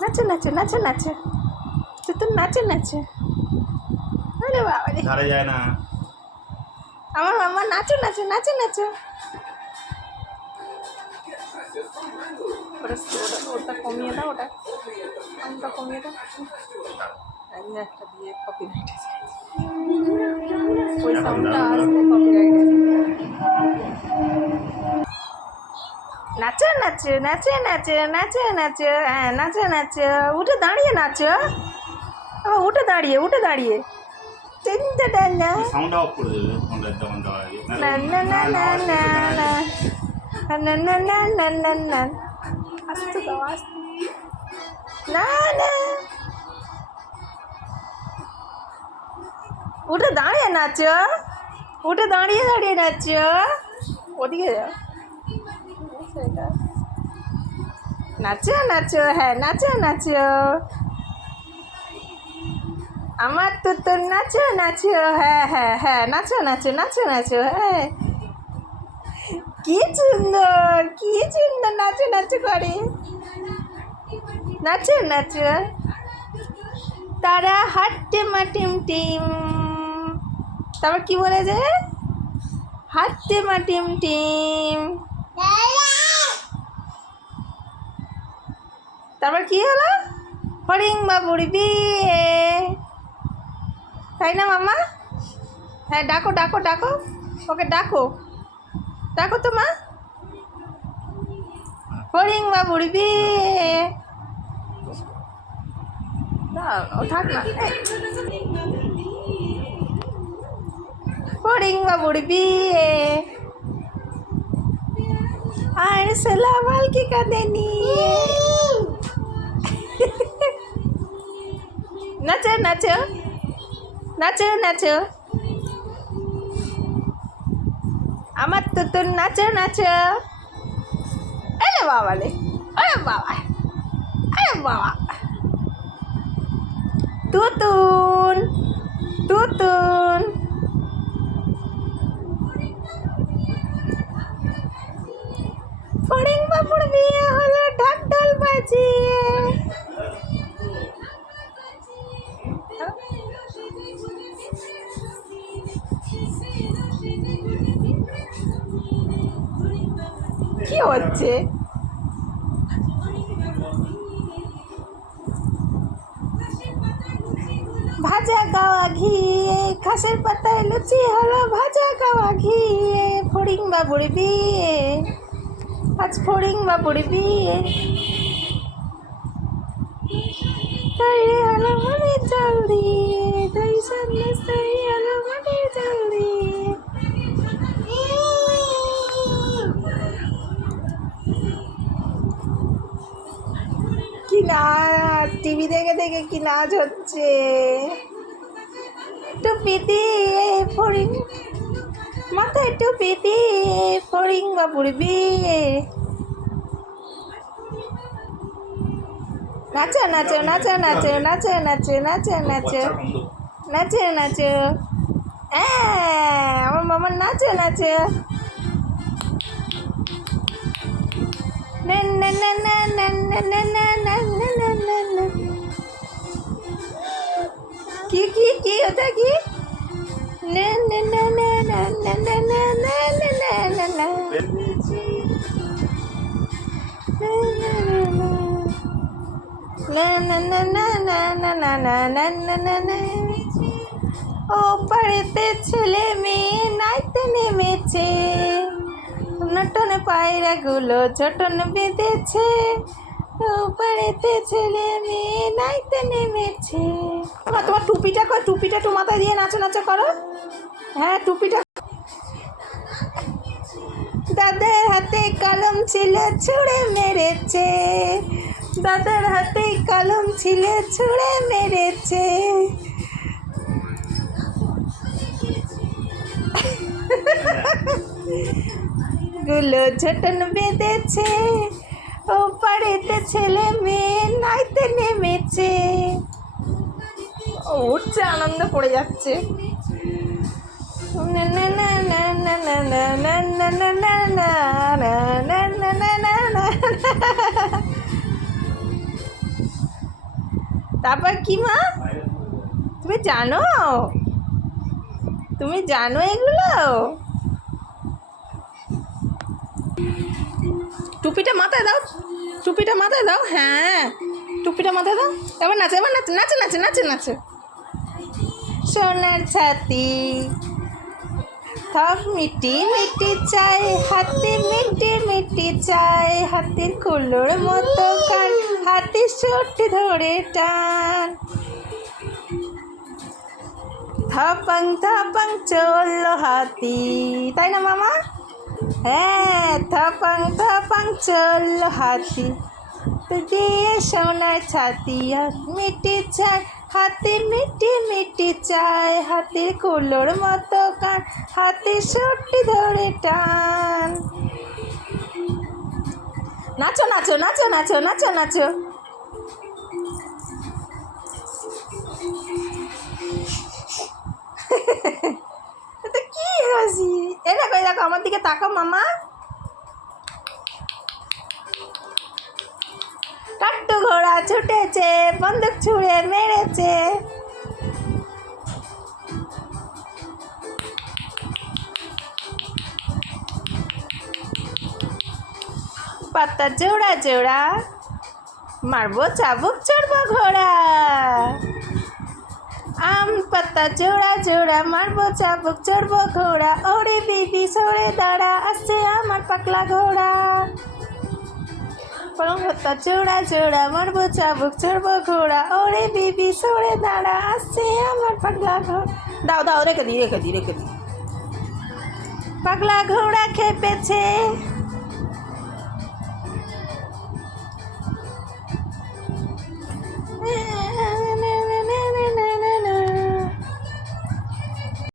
নাচো নাচো নাচো নাচো তুতুন নাচো নাচো। আরে বাবা রে, ধারে যায় না। আমার মাম্মা নাচো নাচো নাচো নাচো। ওটা কমিয়ে দাও, ওটা আমটা কমিয়ে দাও। একটা দিয়ে কপিরাইট ওই সাউন্ডটা আসলে কপিরাইট। নাচো নাচো নাচো নাচো নাচো নাচো, হ্যাঁ নাচো নাচো, উঠে দাঁড়িয়ে নাচো, আবার উঠে দাঁড়িয়ে উঠে দাঁড়িয়ে। চিন্তাটা না সাউন্ডটা অফ করে দেবে ফোনটা যখন দেওয়া আগে। না না না না না না না না না না না না আস্তে দাও আস্তে। না না উঠে দাঁড়িয়ে নাচো, উঠে দাঁড়িয়ে দাঁড়িয়ে নাচো। ওদিকে যাও, নাচো নাচো, হ্যাঁ নাচো নাচো আমার তুতুন, নাচো নাচো, হ্যাঁ হ্যাঁ হ্যাঁ নাচো নাচো নাচো নাচো, হ্যাঁ কি সুন্দর কি সুন্দর নাচো নাচো করে, নাচো নাচো। তারা হাঁটতে মাটিম টিম, তারপর কি বলে যে হাঁটতে মাটিম টিম, তারপর কি হলো ফড়িং বাবুর বিয়ে, তাই না মাম্মা? হ্যাঁ ডাকো ডাকো ডাকো, ওকে ডাকো ডাকো তো মা। ফড়িং বাবুর বিয়ে, ও থাক না। ফড়িং বাবুর বিয়ে আর সালামালকে কাঁদে নিয়ে। নাচো নাচো নাচো নাচো আমার তুতুন, নাচো নাচো। আরে বাবা রে, আরে বাবা, আরে বাবা। তুতুন তুতুন ফড়িং বাবুর বিয়ে হলো ঢাক ঢোল বাজিয়ে। কি হচ্ছে? ভাজা গাওয়া ঘিয়ে খাসের পাতায় লুচি হলো ভাজা গাওয়া ঘিয়ে। ফড়িং বাবুর বিয়ে আজ, ফড়িং বাবুর বিয়ে। তৈরি হলো মনে জল দিয়ে, দই সন্দেশ তৈরি হলো মনে জল দিয়ে। কি নাচ, টিভি দেখে দেখে কি নাচ হচ্ছে। টুপি দিয়ে ফড়িং, মাথায় টুপি দিয়ে ফড়িং বাবুর বিয়ে। নাচো নাচো নাচো নাচো নাচো নাচো নাচো নাচো নাচো নাচো, হ্যাঁ আমার মামার নাচো নাচো। না না না না না না না না না না না না না। কি কি কি ওটা কি? না না না না না না না না না না না না না। না না না না না না না না না না না না। ও পাড়েতে ছেলে মেয়ে নাইতে নেমেছে, নটনে পায়রাগুলো ঝটন বেঁধেছে। ও পাড়েতে ছেলে মেয়ে নাইতে নেমেছে। তোমার টুপিটা কর, টুপিটা একটু মাথায় দিয়ে নাচো নাচো করো। হ্যাঁ টুপিটা। দাদার হাতে কলম ছিল ছুঁড়ে মেরেছে, দাদার হাতে কলম ছিল ছুঁড়ে মেরেছে। গুলো ঝটন বেঁধেছে, ও পাড়েতে ছেলে মেয়ে নাইতে নেমেছে। উঠছে, আনন্দ পড়ে যাচ্ছে। না না না না না না না না না না না না না না না না। তারপর কি মা? তুমি জানো? তুমি জানো এগুলো? টুপিটা মাথায় দাও, টুপিটা মাথায় দাও। হ্যাঁ, টুপিটা মাথায় দাও। এবার নাচো, এবার নাচো, নাচো নাচো নাচো নাচো। সোনার ছাতি থপ মিটি মিটি চাই, হাতে মিটি মিটি চাই, হাতের কুলোর মতো কান, হাতের চোট ধরে টান। থাপাং থাপাং চললো হাতি, তাই না মামা? হ্যাঁ, থাপাং থাপাং চললো হাতি, তো দিয়ে সোনার ছাতি মিটি চাই, হাতে মিটি মিটি চাই, হাতের কুলোর মতো কান, হাতের চোটটি ধরে টান। নাচো নাচো নাচো নাচো নাচো নাচো। এটা কি হাসি? এ দেখো, দেখো আমার দিকে তাকাও মামা। কাট্টু ঘোড়া ছুটেছে, বন্দুক ছুঁড়ে মেরেছে। পাতা জোড়া জোড়া, মারবো চাবুক চড়বো ঘোড়া। আম পাতা জোড়া জোড়া, মারবো চাবুক চড়বো ঘোড়া। ওরে বিবি সরে দাঁড়া, আসছে আমার পাকলা ঘোড়া। পাতা জোড়া জোড়া, মারবো চাবুক চড়বো ঘোড়া। ওরে বিবি সরে দাঁড়া, আসছে আমার পাগলা ঘোড়া। দাও দাও, রেখে দিই রেখে দিই রেখে দিই। পাগলা ঘোড়া খেপেছে,